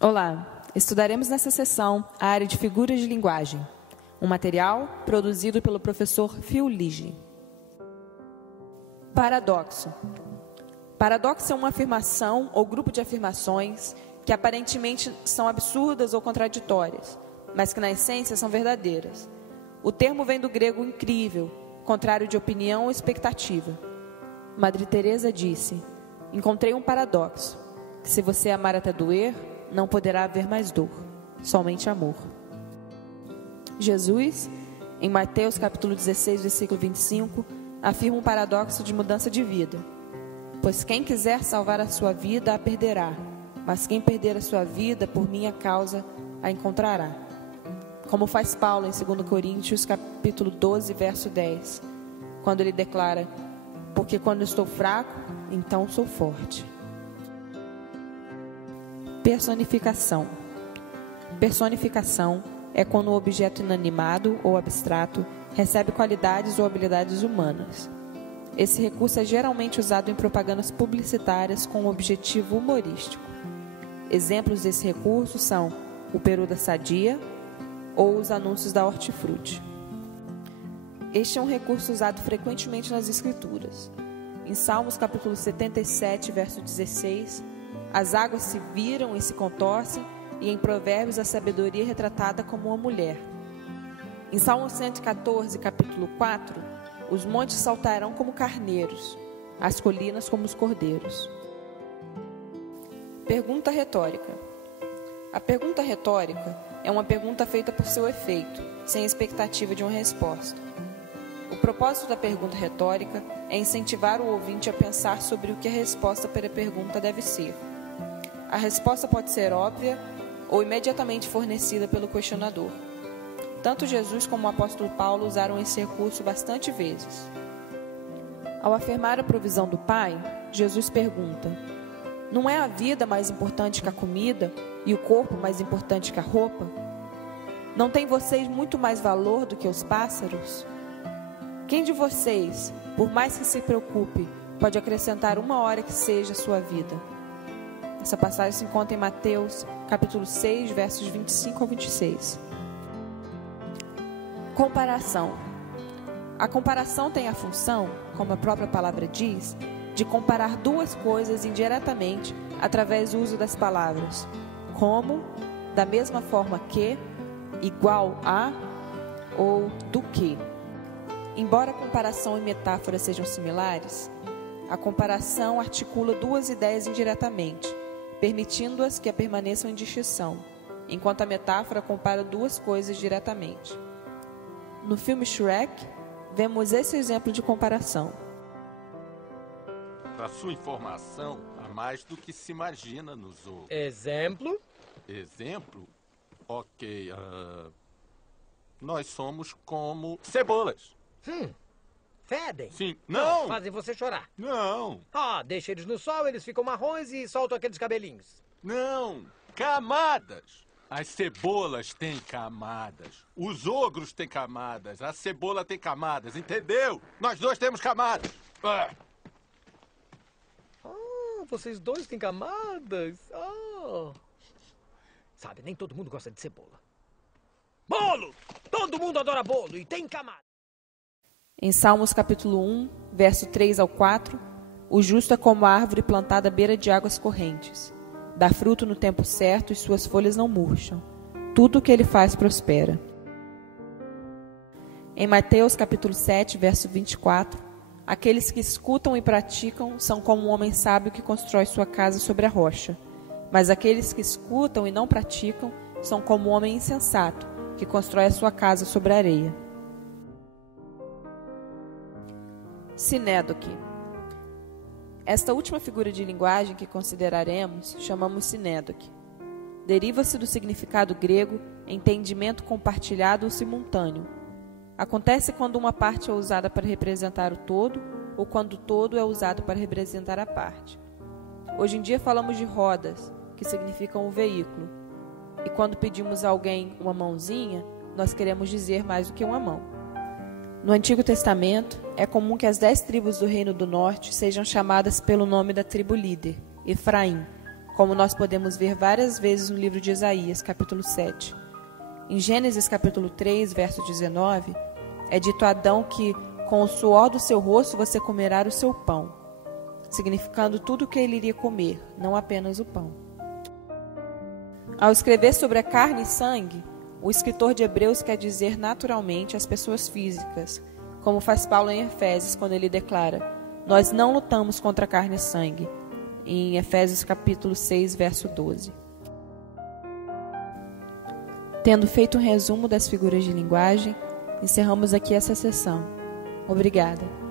Olá, estudaremos nessa sessão a área de figuras de linguagem, um material produzido pelo professor Phil Lige. Paradoxo. Paradoxo é uma afirmação ou grupo de afirmações que aparentemente são absurdas ou contraditórias, mas que na essência são verdadeiras. O termo vem do grego incrível, contrário de opinião ou expectativa. Madre Teresa disse: encontrei um paradoxo, que se você amar até doer, não poderá haver mais dor, somente amor. Jesus, em Mateus capítulo 16, versículo 25, afirma um paradoxo de mudança de vida. Pois quem quiser salvar a sua vida, a perderá, mas quem perder a sua vida por minha causa, a encontrará. Como faz Paulo em 2 Coríntios capítulo 12, verso 10, quando ele declara: porque quando estou fraco, então sou forte. Personificação. Personificação é quando um objeto inanimado ou abstrato recebe qualidades ou habilidades humanas. Esse recurso é geralmente usado em propagandas publicitárias com um objetivo humorístico. Exemplos desse recurso são o peru da Sadia ou os anúncios da Hortifruti. Este é um recurso usado frequentemente nas Escrituras. Em Salmos capítulo 77, verso 16, as águas se viram e se contorcem, e em Provérbios a sabedoria é retratada como uma mulher. Em Salmo 114, capítulo 4, os montes saltarão como carneiros, as colinas como os cordeiros. Pergunta retórica. A pergunta retórica é uma pergunta feita por seu efeito, sem expectativa de uma resposta. O propósito da pergunta retórica é incentivar o ouvinte a pensar sobre o que a resposta para a pergunta deve ser. A resposta pode ser óbvia ou imediatamente fornecida pelo questionador. Tanto Jesus como o apóstolo Paulo usaram esse recurso bastante vezes. Ao afirmar a provisão do Pai, Jesus pergunta: não é a vida mais importante que a comida e o corpo mais importante que a roupa? Não têm vocês muito mais valor do que os pássaros? Quem de vocês, por mais que se preocupe, pode acrescentar uma hora que seja a sua vida? Essa passagem se encontra em Mateus, capítulo 6, versos 25 ao 26. Comparação. A comparação tem a função, como a própria palavra diz, de comparar duas coisas indiretamente através do uso das palavras como, da mesma forma que, igual a ou do que. Embora a comparação e metáfora sejam similares, a comparação articula duas ideias indiretamente, permitindo-as que permaneçam em distinção, enquanto a metáfora compara duas coisas diretamente. No filme Shrek, vemos esse exemplo de comparação. Para sua informação, há mais do que se imagina no zoo. Exemplo? Exemplo? Ok, nós somos como cebolas. Fedem. Sim. Não! Fazem você chorar. Não! Deixa eles no sol, eles ficam marrons e soltam aqueles cabelinhos. Não! Camadas! As cebolas têm camadas. Os ogros têm camadas. A cebola tem camadas, entendeu? Nós dois temos camadas. Vocês dois têm camadas? Sabe, nem todo mundo gosta de cebola. Bolo! Todo mundo adora bolo e tem camada. Em Salmos capítulo 1, verso 3 ao 4, o justo é como a árvore plantada à beira de águas correntes. Dá fruto no tempo certo e suas folhas não murcham. Tudo o que ele faz prospera. Em Mateus capítulo 7, verso 24, aqueles que escutam e praticam são como um homem sábio que constrói sua casa sobre a rocha. Mas aqueles que escutam e não praticam são como um homem insensato que constrói a sua casa sobre a areia. Sinédoque. Esta última figura de linguagem que consideraremos chamamos sinédoque. Deriva-se do significado grego entendimento compartilhado ou simultâneo. Acontece quando uma parte é usada para representar o todo ou quando o todo é usado para representar a parte. Hoje em dia falamos de rodas, que significam o veículo. E quando pedimos a alguém uma mãozinha, nós queremos dizer mais do que uma mão. No Antigo Testamento, é comum que as 10 tribos do Reino do Norte sejam chamadas pelo nome da tribo líder, Efraim, como nós podemos ver várias vezes no livro de Isaías, capítulo 7. Em Gênesis, capítulo 3, verso 19, é dito a Adão que com o suor do seu rosto você comerá o seu pão, significando tudo o que ele iria comer, não apenas o pão. Ao escrever sobre a carne e sangue, o escritor de Hebreus quer dizer naturalmente as pessoas físicas, como faz Paulo em Efésios, quando ele declara: nós não lutamos contra carne e sangue, em Efésios capítulo 6, verso 12. Tendo feito um resumo das figuras de linguagem, encerramos aqui essa sessão. Obrigada.